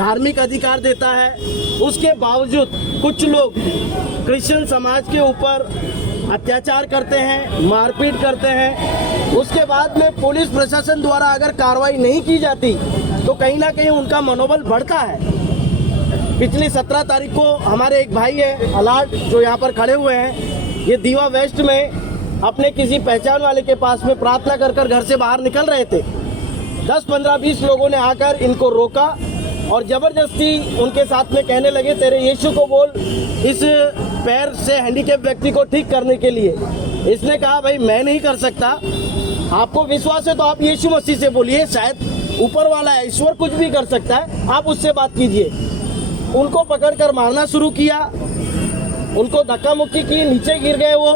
धार्मिक अधिकार देता है, उसके बावजूद कुछ लोग क्रिश्चियन समाज के ऊपर अत्याचार करते हैं, मारपीट करते हैं। उसके बाद में पुलिस प्रशासन द्वारा अगर कार्रवाई नहीं की जाती तो कहीं ना कहीं उनका मनोबल बढ़ता है। पिछली 17 तारीख को हमारे एक भाई है अलाट जो यहाँ पर खड़े हुए हैं, ये दीवा वेस्ट में अपने किसी पहचान वाले के पास में प्रार्थना कर घर से बाहर निकल रहे थे। 10, 15, 20 लोगों ने आकर इनको रोका और ज़बरदस्ती उनके साथ में कहने लगे तेरे यीशु को बोल इस पैर से हैंडीकैप व्यक्ति को ठीक करने के लिए। इसने कहा भाई मैं नहीं कर सकता, आपको विश्वास है तो आप यीशु मसीह से बोलिए, शायद ऊपर वाला है, ईश्वर कुछ भी कर सकता है, आप उससे बात कीजिए। उनको पकड़कर मारना शुरू किया, उनको धक्का मुक्की की, नीचे गिर गए वो,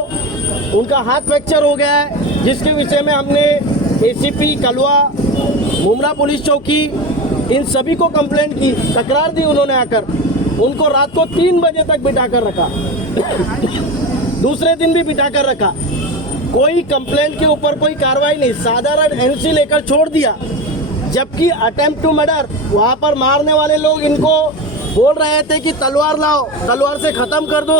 उनका हाथ फ्रैक्चर हो गया है, जिसके विषय में हमने एसीपी कलवा, मुमरा पुलिस चौकी इन सभी को कंप्लेंट की, तकरार दी उन्होंने आकर। उनको रात को 3 बजे तक बिठाकर रखा दूसरे दिन भी बिठाकर रखा, कोई कंप्लेंट के ऊपर कोई कार्रवाई नहीं, साधारण एनसी लेकर छोड़ दिया। जबकि अटेम्प्ट टू मर्डर, वहाँ पर मारने वाले लोग इनको बोल रहे थे कि तलवार लाओ, तलवार से ख़त्म कर दो।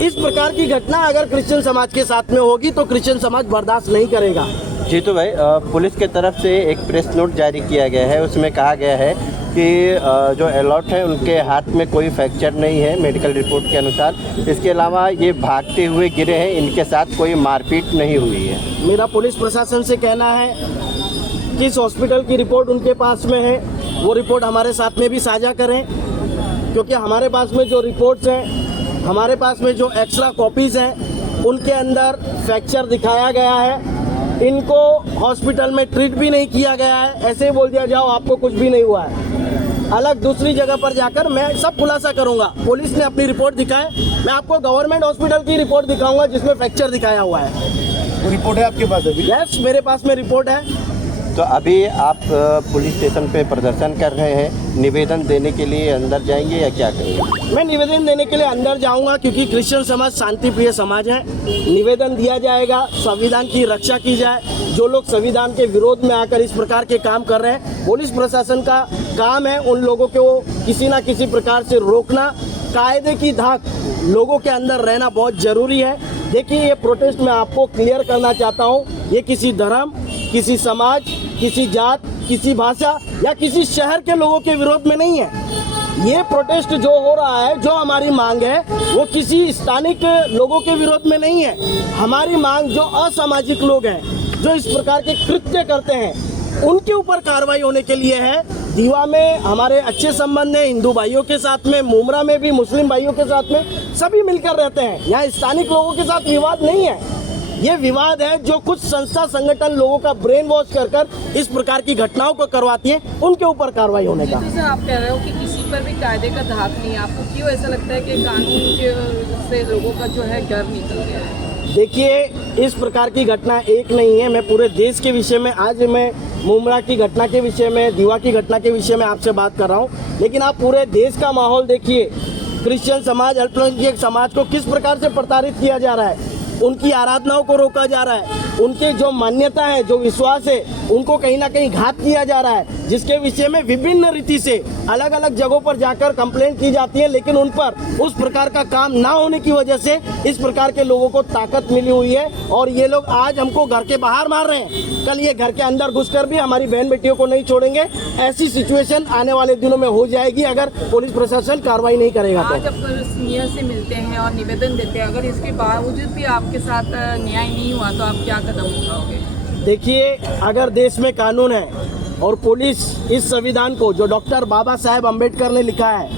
इस प्रकार की घटना अगर क्रिश्चियन समाज के साथ में होगी तो क्रिश्चियन समाज बर्दाश्त नहीं करेगा। जीतू भाई, पुलिस के तरफ से एक प्रेस नोट जारी किया गया है, उसमें कहा गया है कि जो अलॉट है उनके हाथ में कोई फ्रैक्चर नहीं है मेडिकल रिपोर्ट के अनुसार। इसके अलावा ये भागते हुए गिरे हैं, इनके साथ कोई मारपीट नहीं हुई है। मेरा पुलिस प्रशासन से कहना है कि इस हॉस्पिटल की रिपोर्ट उनके पास में है, वो रिपोर्ट हमारे साथ में भी साझा करें, क्योंकि हमारे पास में जो रिपोर्ट्स हैं, हमारे पास में जो एक्स्ट्रा कॉपीज़ हैं, उनके अंदर फ्रैक्चर दिखाया गया है। इनको हॉस्पिटल में ट्रीट भी नहीं किया गया है, ऐसे ही बोल दिया जाओ आपको कुछ भी नहीं हुआ है। अलग दूसरी जगह पर जाकर मैं सब खुलासा करूंगा। पुलिस ने अपनी रिपोर्ट दिखाए, मैं आपको गवर्नमेंट हॉस्पिटल की रिपोर्ट दिखाऊंगा जिसमें फ्रैक्चर दिखाया हुआ है। वो रिपोर्ट है आपके पास अभी? यस, मेरे पास में रिपोर्ट है। तो अभी आप पुलिस स्टेशन पे प्रदर्शन कर रहे हैं, निवेदन देने के लिए अंदर जाएंगे या क्या करेंगे? मैं निवेदन देने के लिए अंदर जाऊंगा, क्योंकि क्रिश्चियन समाज शांति प्रिय समाज है। निवेदन दिया जाएगा, संविधान की रक्षा की जाए। जो लोग संविधान के विरोध में आकर इस प्रकार के काम कर रहे हैं, पुलिस प्रशासन का काम है उन लोगों को किसी न किसी प्रकार से रोकना। कायदे की धाक लोगों के अंदर रहना बहुत जरूरी है। देखिए, ये प्रोटेस्ट मैं आपको क्लियर करना चाहता हूँ, ये किसी धर्म, किसी समाज, किसी जात, किसी भाषा या किसी शहर के लोगों के विरोध में नहीं है। ये प्रोटेस्ट जो हो रहा है, जो हमारी मांग है, वो किसी स्थानिक लोगों के विरोध में नहीं है। हमारी मांग जो असामाजिक लोग हैं, जो इस प्रकार के कृत्य करते हैं, उनके ऊपर कार्रवाई होने के लिए है। दीवा में हमारे अच्छे संबंध हैं हिंदू भाइयों के साथ में, मुमरा में भी मुस्लिम भाइयों के साथ में, सभी मिलकर रहते हैं। यहाँ स्थानिक लोगों के साथ विवाद नहीं है। ये विवाद है जो कुछ संस्था संगठन लोगों का ब्रेन वॉश कर इस प्रकार की घटनाओं को करवाती है, उनके ऊपर कार्रवाई होने का। जैसे आप कह रहे हो कि किसी पर भी कायदे का धाक नहीं है, आपको क्यों ऐसा लगता है कि कानून के से लोगों का जो है डर निकल गया है? देखिए, इस प्रकार की घटना एक नहीं है। मैं पूरे देश के विषय में, आज मैं मुमरा की घटना के विषय में, दीवा की घटना के विषय में आपसे बात कर रहा हूँ, लेकिन आप पूरे देश का माहौल देखिए। क्रिश्चियन समाज, अल्पसंख्यक समाज को किस प्रकार से प्रताड़ित किया जा रहा है, उनकी आराधनाओं को रोका जा रहा है, उनके जो मान्यता है, जो विश्वास है, उनको कहीं ना कहीं घात किया जा रहा है, जिसके विषय में विभिन्न रीति से अलग अलग जगहों पर जाकर कंप्लेंट की जाती है, लेकिन उन पर उस प्रकार का काम ना होने की वजह से इस प्रकार के लोगों को ताकत मिली हुई है। और ये लोग आज हमको घर के बाहर मार रहे हैं, कल ये घर के अंदर घुसकर भी हमारी बहन बेटियों को नहीं छोड़ेंगे। ऐसी सिचुएशन आने वाले दिनों में हो जाएगी अगर पुलिस प्रशासन कार्रवाई नहीं करेगा। आज आप सीनियर से मिलते हैं और निवेदन देते हैं, अगर इसके बावजूद भी आपके साथ न्याय नहीं हुआ तो आप क्या कदम उठाओगे? देखिए, अगर देश में कानून है और पुलिस इस संविधान को, जो डॉक्टर बाबा साहेब अम्बेडकर ने लिखा है,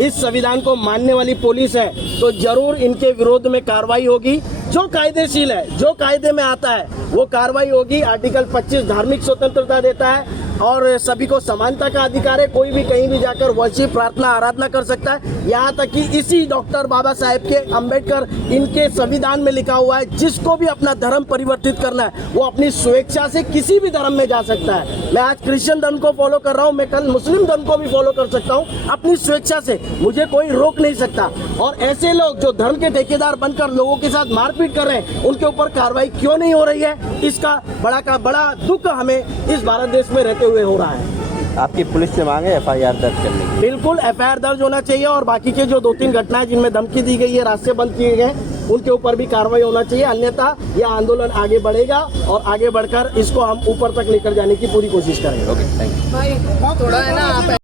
इस संविधान को मानने वाली पुलिस है, तो जरूर इनके विरोध में कार्रवाई होगी। जो कायदेशील है, जो कायदे में आता है, वो कार्रवाई होगी। आर्टिकल 25 धार्मिक स्वतंत्रता देता है और सभी को समानता का अधिकार है। कोई भी कहीं भी जाकर वर्शिप, प्रार्थना, आराधना कर सकता है। यहाँ तक कि इसी डॉक्टर बाबा साहेब के अम्बेडकर इनके संविधान में लिखा हुआ है, जिसको भी अपना धर्म परिवर्तित करना है वो अपनी स्वेच्छा से किसी भी धर्म में जा सकता है। मैं आज क्रिश्चियन धर्म को फॉलो कर रहा हूँ, मैं कल मुस्लिम धर्म को भी फॉलो कर सकता हूँ अपनी स्वेच्छा से, मुझे कोई रोक नहीं सकता। और ऐसे लोग जो धर्म के ठेकेदार बनकर लोगों के साथ मारपीट कर रहे हैं, उनके ऊपर कार्रवाई क्यों नहीं हो रही है, इसका बड़ा दुख हमें इस भारत देश में रहते हुए हो रहा है। आपकी पुलिस से मांगे FIR दर्ज करने की। बिल्कुल FIR दर्ज होना चाहिए और बाकी के जो 2-3 घटनाएं जिनमें धमकी दी गई है, रास्ते बंद किए गए, उनके ऊपर भी कार्रवाई होना चाहिए। अन्यथा यह आंदोलन आगे बढ़ेगा और आगे बढ़कर इसको हम ऊपर तक लेकर जाने की पूरी कोशिश करेंगे। Okay, thank you. भाई थोड़ा है ना आप